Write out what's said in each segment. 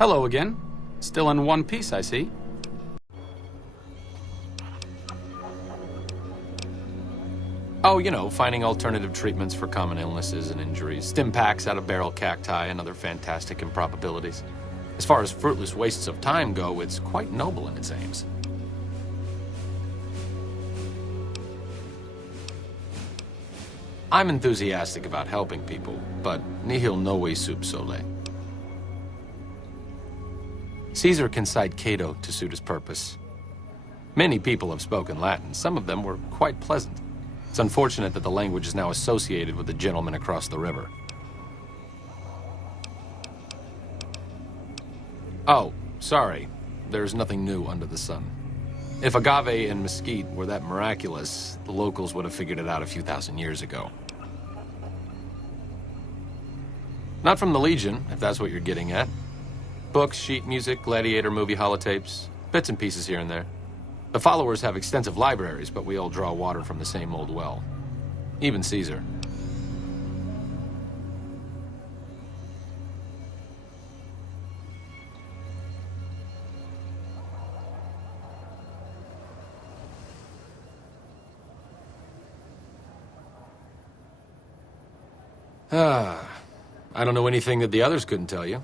Hello again. Still in one piece, I see. Oh, you know, finding alternative treatments for common illnesses and injuries, stim packs out of barrel cacti, and other fantastic improbabilities. As far as fruitless wastes of time go, it's quite noble in its aims. I'm enthusiastic about helping people, but nihil novi sub sole. Caesar can cite Cato to suit his purpose. Many people have spoken Latin. Some of them were quite pleasant. It's unfortunate that the language is now associated with the gentleman across the river. Oh, sorry. There's nothing new under the sun. If agave and mesquite were that miraculous, the locals would have figured it out a few thousand years ago. Not from the Legion, if that's what you're getting at. Books, sheet music, gladiator movie holotapes, bits and pieces here and there. The followers have extensive libraries, but we all draw water from the same old well. Even Caesar. I don't know anything that the others couldn't tell you.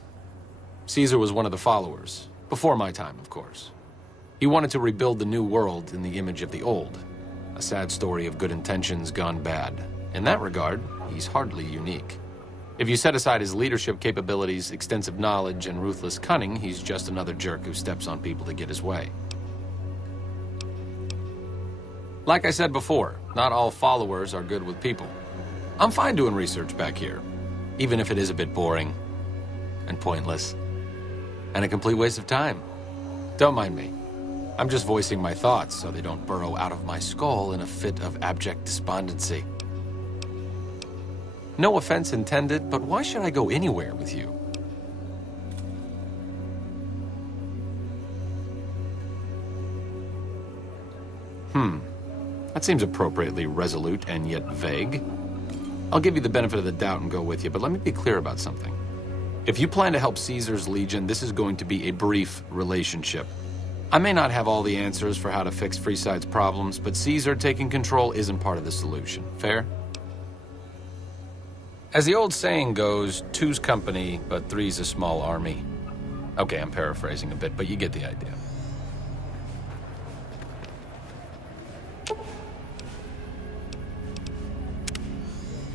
Caesar was one of the followers. Before my time, of course. He wanted to rebuild the new world in the image of the old. A sad story of good intentions gone bad. In that regard, he's hardly unique. If you set aside his leadership capabilities, extensive knowledge, and ruthless cunning, he's just another jerk who steps on people to get his way. Like I said before, not all followers are good with people. I'm fine doing research back here, even if it is a bit boring and pointless and a complete waste of time. Don't mind me. I'm just voicing my thoughts so they don't burrow out of my skull in a fit of abject despondency. No offense intended, but why should I go anywhere with you? That seems appropriately resolute and yet vague. I'll give you the benefit of the doubt and go with you, but let me be clear about something. If you plan to help Caesar's Legion, this is going to be a brief relationship. I may not have all the answers for how to fix Freeside's problems, but Caesar taking control isn't part of the solution. Fair? As the old saying goes, two's company, but three's a small army. Okay, I'm paraphrasing a bit, but you get the idea.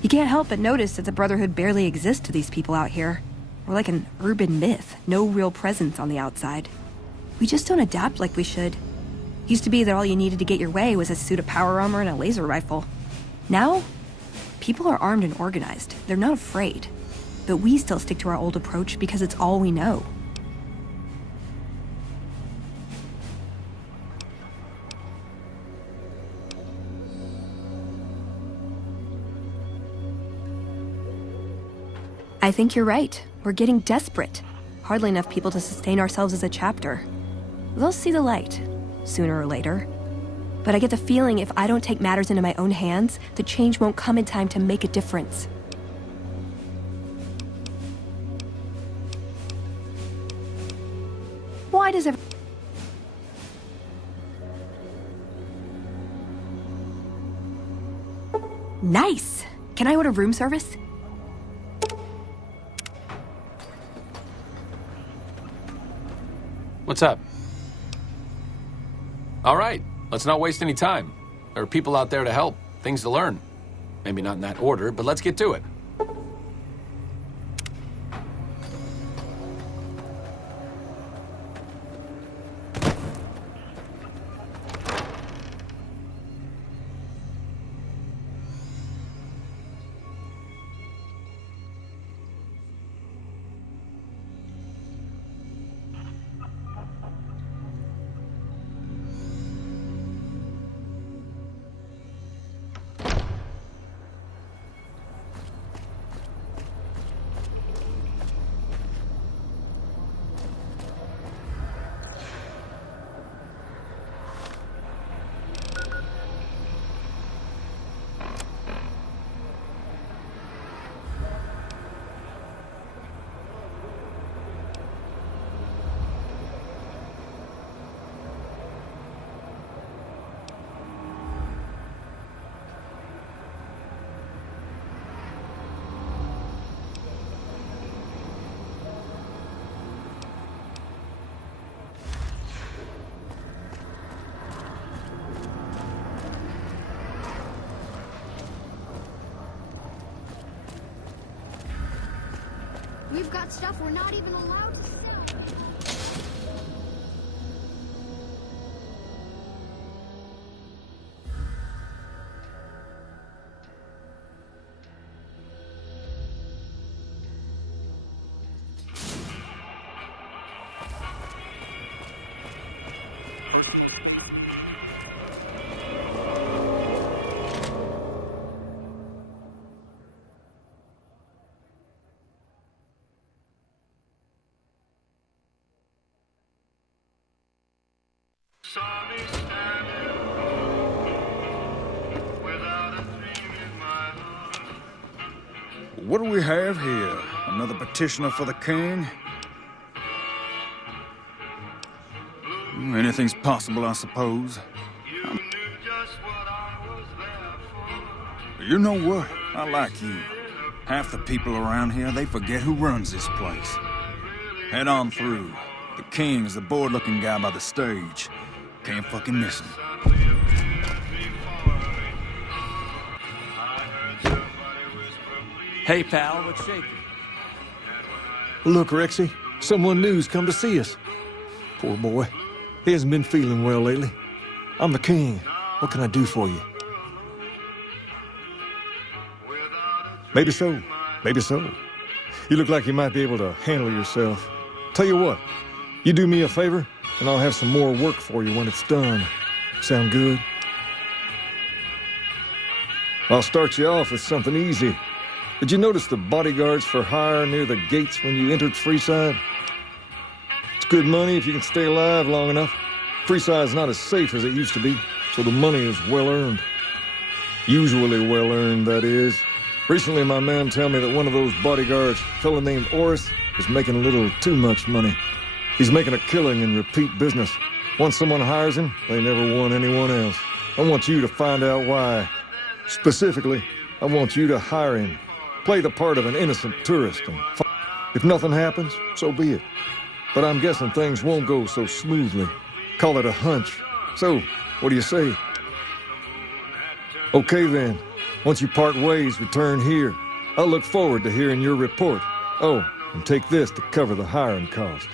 You can't help but notice that the Brotherhood barely exists to these people out here. We're like an urban myth, no real presence on the outside. We just don't adapt like we should. Used to be that all you needed to get your way was a suit of power armor and a laser rifle. Now, people are armed and organized. They're not afraid. But we still stick to our old approach because it's all we know. I think you're right. We're getting desperate. Hardly enough people to sustain ourselves as a chapter. They'll see the light, sooner or later. But I get the feeling if I don't take matters into my own hands, the change won't come in time to make a difference. Why does Nice! Can I order room service? What's up? All right, let's not waste any time. There are people out there to help, things to learn. Maybe not in that order, but let's get to it. We've got stuff we're not even allowed to sell. What do we have here? Another petitioner for the king? Anything's possible, I suppose. You know what? I like you. Half the people around here, they forget who runs this place. Head on through. The king's the bored-looking guy by the stage. Can't fucking miss him. Hey, pal, what's shaking? Look, Rexy, someone new's come to see us. Poor boy. He hasn't been feeling well lately. I'm the king. What can I do for you? Maybe so. Maybe so. You look like you might be able to handle yourself. Tell you what, you do me a favor, and I'll have some more work for you when it's done. Sound good? I'll start you off with something easy. Did you notice the bodyguards for hire near the gates when you entered Freeside? It's good money if you can stay alive long enough. Freeside's not as safe as it used to be, so the money is well earned. Usually well earned, that is. Recently, my man told me that one of those bodyguards, a fella named Oris, is making a little too much money. He's making a killing in repeat business. Once someone hires him, they never want anyone else. I want you to find out why. Specifically, I want you to hire him. Play the part of an innocent tourist, and if nothing happens, so be it. But I'm guessing things won't go so smoothly. Call it a hunch. So, what do you say? Okay then. Once you part ways, return here. I'll look forward to hearing your report. Oh, and take this to cover the hiring cost.